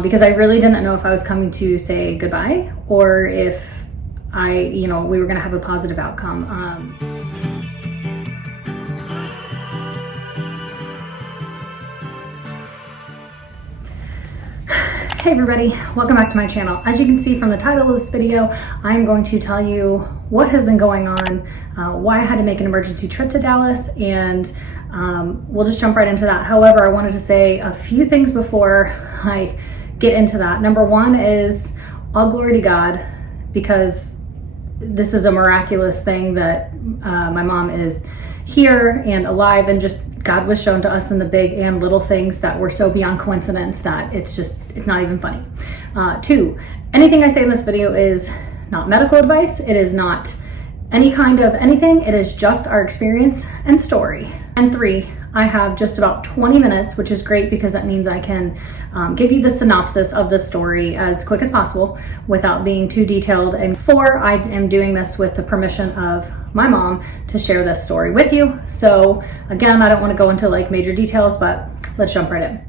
because I really didn't know if I was coming to say goodbye or if we were going to have a positive outcome. Hey everybody, welcome back to my channel. As you can see from the title of this video, I'm going to tell you what has been going on, why I had to make an emergency trip to Dallas, and we'll just jump right into that. However, I wanted to say a few things before I get into that. Number one is all glory to God, because this is a miraculous thing that my mom is here and alive, and just God was shown to us in the big and little things that were so beyond coincidence that it's not even funny. Two, anything I say in this video is not medical advice. It is not any kind of anything. It is just our experience and story. And three, I have just about 20 minutes, which is great because that means I can give you the synopsis of the story as quick as possible without being too detailed. And four, I am doing this with the permission of my mom to share this story with you. So again, I don't want to go into like major details, but let's jump right in.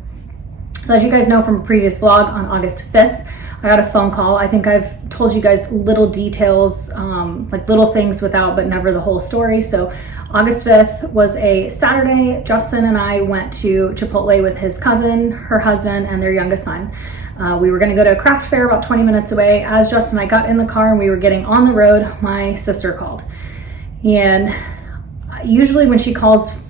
So as you guys know from a previous vlog, on August 5th, I got a phone call. I think I've told you guys little details, like little things but never the whole story. So August 5th was a Saturday. Justin and I went to Chipotle with his cousin, her husband, and their youngest son. We were gonna go to a craft fair about 20 minutes away. As Justin and I got in the car and we were getting on the road, my sister called. And usually when she calls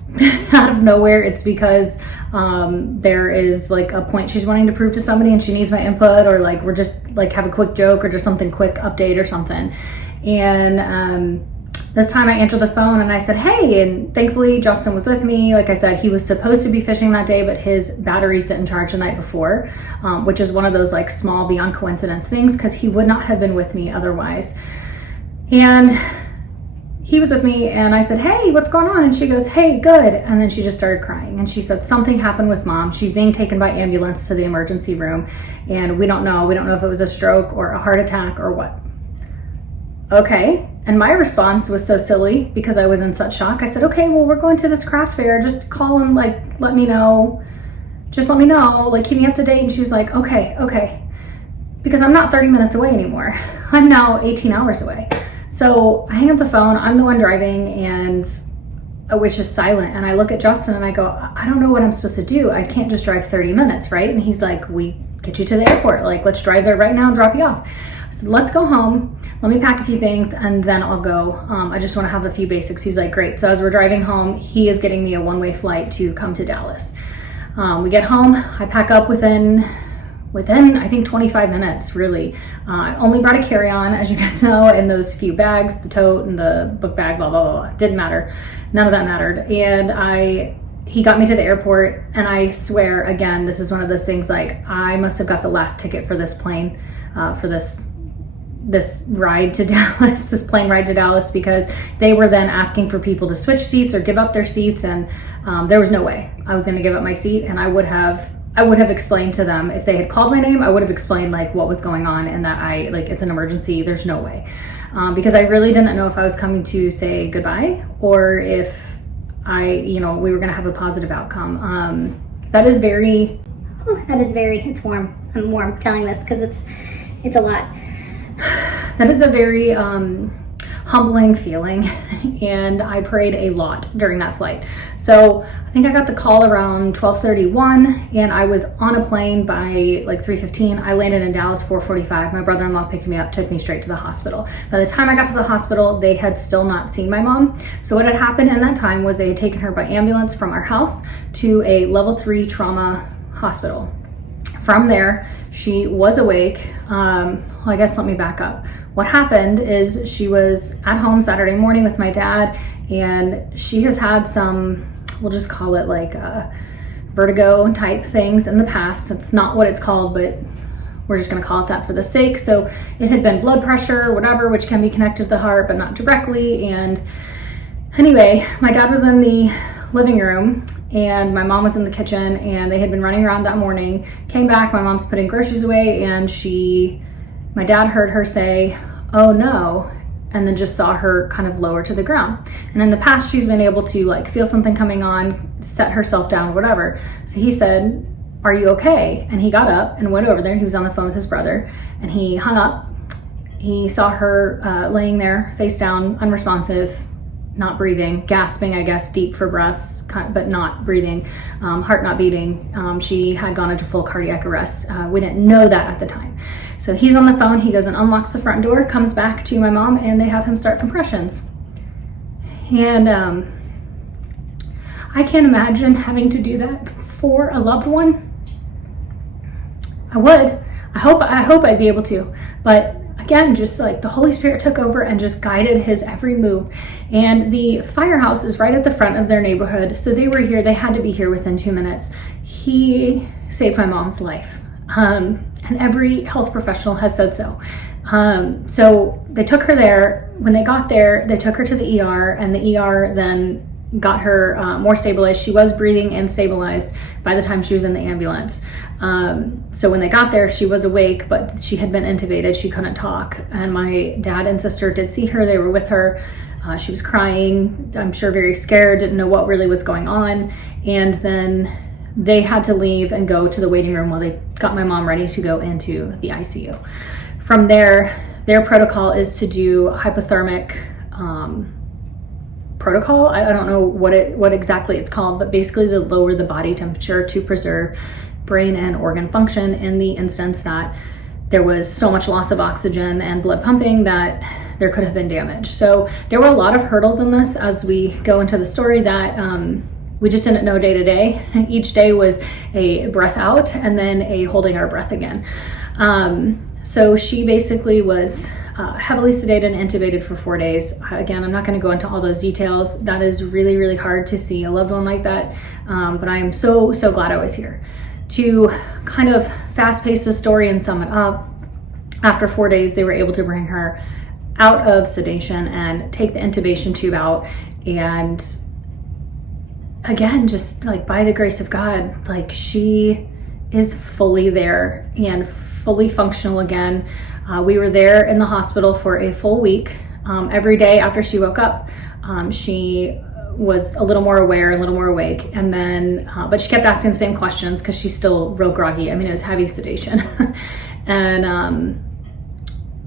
out of nowhere, it's because there is like a point she's wanting to prove to somebody and she needs my input, or like we're just like have a quick joke or just something quick update or something. And this time I answered the phone and I said, hey, and thankfully Justin was with me. Like I said, he was supposed to be fishing that day, but his batteries didn't charge the night before, which is one of those like small beyond coincidence things, because he would not have been with me otherwise. And he was with me and I said, hey, what's going on? And she goes, hey, good. And then she just started crying. And she said, something happened with mom. She's being taken by ambulance to the emergency room. And we don't know if it was a stroke or a heart attack or what. Okay. And my response was so silly because I was in such shock. I said, okay, well, we're going to this craft fair. Just call and like, let me know. Just let me know, like keep me up to date. And she was like, okay. Because I'm not 30 minutes away anymore. I'm now 18 hours away. So I hang up the phone, I'm the one driving, and which is silent. And I look at Justin and I go, I don't know what I'm supposed to do. I can't just drive 30 minutes, right? And he's like, we get you to the airport. Like, let's drive there right now and drop you off. I said, let's go home. Let me pack a few things and then I'll go. I just want to have a few basics. He's like, great. So as we're driving home, he is getting me a one-way flight to come to Dallas. We get home, I pack up within I think 25 minutes, really. I only brought a carry-on, as you guys know, and those few bags, the tote and the book bag, blah, blah, blah. Didn't matter. None of that mattered. And he got me to the airport, and I swear, again, this is one of those things, like, I must have got the last ticket for this plane, for this ride to Dallas, this plane ride to Dallas, because they were then asking for people to switch seats or give up their seats, and there was no way I was going to give up my seat. And I would have explained to them, if they had called my name, I would have explained like what was going on and that it's an emergency. There's no way. Because I really didn't know if I was coming to say goodbye or if we were going to have a positive outcome. It's warm. I'm warm telling this because it's a lot. That is a very humbling feeling, and I prayed a lot during that flight. So I think I got the call around 12:31, and I was on a plane by like 3:15. I landed in Dallas 4:45. My brother-in-law picked me up, took me straight to the hospital. By the time I got to the hospital, they had still not seen my mom. So what had happened in that time was they had taken her by ambulance from our house to a level 3 trauma hospital. From there, she was awake. I guess let me back up. What happened is she was at home Saturday morning with my dad, and she has had some, we'll just call it like vertigo type things in the past. It's not what it's called, but we're just gonna call it that for the sake. So it had been blood pressure, whatever, which can be connected to the heart, but not directly. And anyway, my dad was in the living room and my mom was in the kitchen, and they had been running around that morning, came back, my mom's putting groceries away, and my dad heard her say, oh no, and then just saw her kind of lower to the ground. And in the past, she's been able to like feel something coming on, set herself down, whatever. So he said, are you okay? And he got up and went over there. He was on the phone with his brother, and he hung up. He saw her laying there, face down, unresponsive, not breathing, gasping, I guess, deep for breaths, but not breathing, heart not beating. She had gone into full cardiac arrest. We didn't know that at the time. So he's on the phone, he goes and unlocks the front door, comes back to my mom, and they have him start compressions. And I can't imagine having to do that for a loved one. I would. I hope I'd be able to, but again, just like the Holy Spirit took over and just guided his every move. And the firehouse is right at the front of their neighborhood. So they were here, they had to be here within 2 minutes. He saved my mom's life. And every health professional has said so. So they took her there. When they got there, they took her to the ER, and the ER then got her more stabilized. She was breathing and stabilized by the time she was in the ambulance. So when they got there, she was awake, but she had been intubated. She couldn't talk. And my dad and sister did see her. They were with her. She was crying, I'm sure very scared, didn't know what really was going on. And then they had to leave and go to the waiting room while they got my mom ready to go into the ICU. From there, their protocol is to do hypothermic protocol. I don't know what exactly it's called, but basically they lower the body temperature to preserve brain and organ function in the instance that there was so much loss of oxygen and blood pumping that there could have been damage. So there were a lot of hurdles in this as we go into the story that we just didn't know day to day. Each day was a breath out and then a holding our breath again. So she basically was heavily sedated and intubated for 4 days. Again, I'm not going to go into all those details. That is really, really hard to see a loved one like that. But I am so, so glad I was here. To kind of fast pace the story and sum it up, after 4 days, they were able to bring her out of sedation and take the intubation tube out. And again, just like by the grace of God, like she is fully there and fully functional again. We were there in the hospital for a full week. Every day after she woke up, she was a little more aware, a little more awake. And then, but she kept asking the same questions because she's still real groggy. I mean, it was heavy sedation. And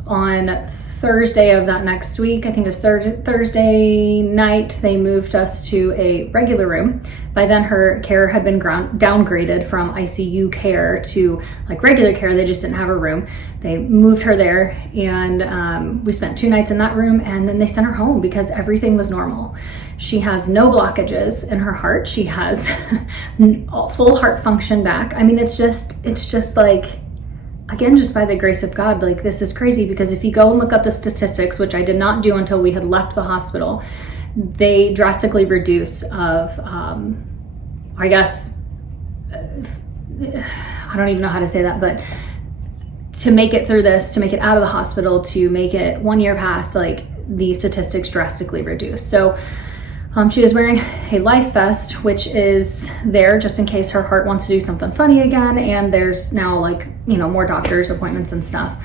on Thursday of that next week, I think it was Thursday night, they moved us to a regular room. By then her care had been downgraded from ICU care to like regular care. They just didn't have a room. They moved her there, and we spent 2 nights in that room, and then they sent her home because everything was normal. She has no blockages in her heart. She has full heart function back. I mean, it's just like, again, just by the grace of God, like this is crazy, because if you go and look up the statistics, which I did not do until we had left the hospital, they drastically reduce of, I guess, I don't even know how to say that, but to make it through this, to make it out of the hospital, to make it 1 year past, like the statistics drastically reduce. So she is wearing a life vest, which is there just in case her heart wants to do something funny again. And there's now like, more doctor's appointments and stuff.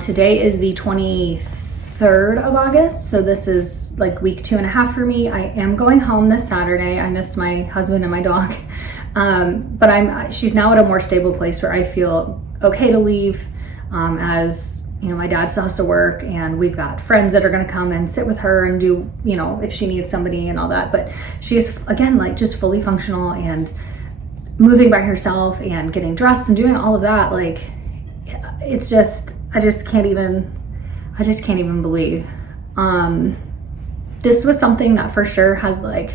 Today is the 23rd of August. So this is like week 2.5 for me. I am going home this Saturday. I miss my husband and my dog. But she's now at a more stable place where I feel okay to leave, as my dad still has to work, and we've got friends that are going to come and sit with her and do, if she needs somebody and all that. But she's, again, like just fully functional and moving by herself and getting dressed and doing all of that. Like, it's just, I just can't even believe. This was something that for sure has like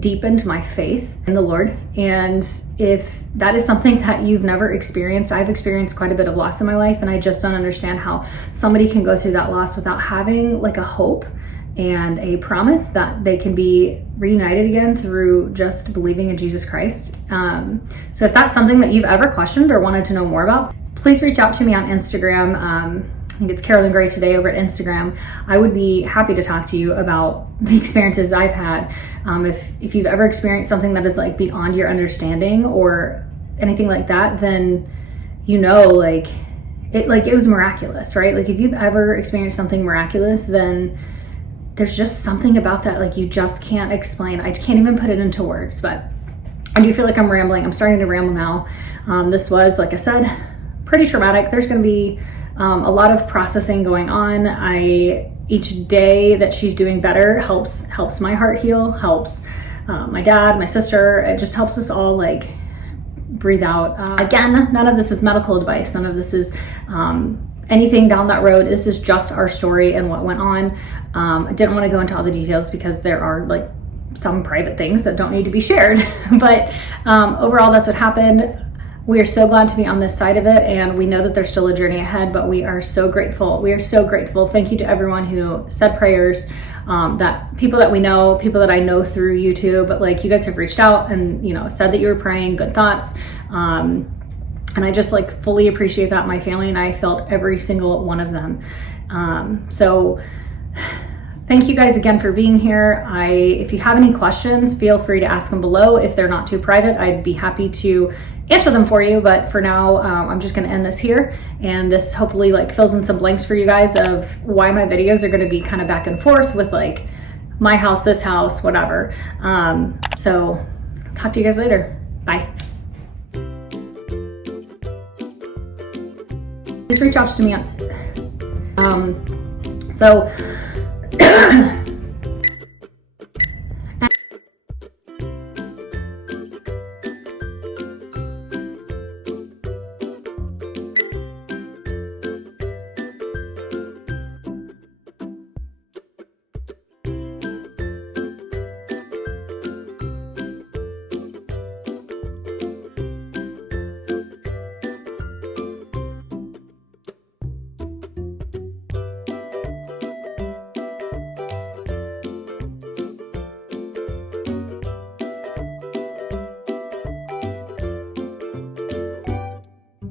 deepened my faith in the Lord. And if that is something that you've never experienced, I've experienced quite a bit of loss in my life, and I just don't understand how somebody can go through that loss without having like a hope and a promise that they can be reunited again through just believing in Jesus Christ. So if that's something that you've ever questioned or wanted to know more about, please reach out to me on Instagram. I think it's CarolenGrayToday over at Instagram. I would be happy to talk to you about the experiences I've had. If you've ever experienced something that is like beyond your understanding or anything like that, then like it was miraculous, right? Like if you've ever experienced something miraculous, then there's just something about that like you just can't explain. I can't even put it into words. But I do feel like I'm rambling. I'm starting to ramble now. This was, like I said, pretty traumatic. There's going to be a lot of processing going on. Each day that she's doing better helps my heart heal, helps my dad, my sister. It just helps us all like breathe out. Again, none of this is medical advice. None of this is anything down that road. This is just our story and what went on. I didn't want to go into all the details because there are like some private things that don't need to be shared. But overall, that's what happened. We are so glad to be on this side of it, and we know that there's still a journey ahead, but we are so grateful. We are so grateful. Thank you to everyone who said prayers, that people that we know, people that I know through YouTube, but like you guys have reached out and, you know, said that you were praying good thoughts. And I just like fully appreciate that. My family and I felt every single one of them. So thank you guys again for being here. If you have any questions, feel free to ask them below. If they're not too private, I'd be happy to answer them for you. But for now, I'm just gonna end this here. And this hopefully like fills in some blanks for you guys of why my videos are gonna be kind of back and forth with like my house, this house, whatever. So talk to you guys later. Bye. Please reach out to me on,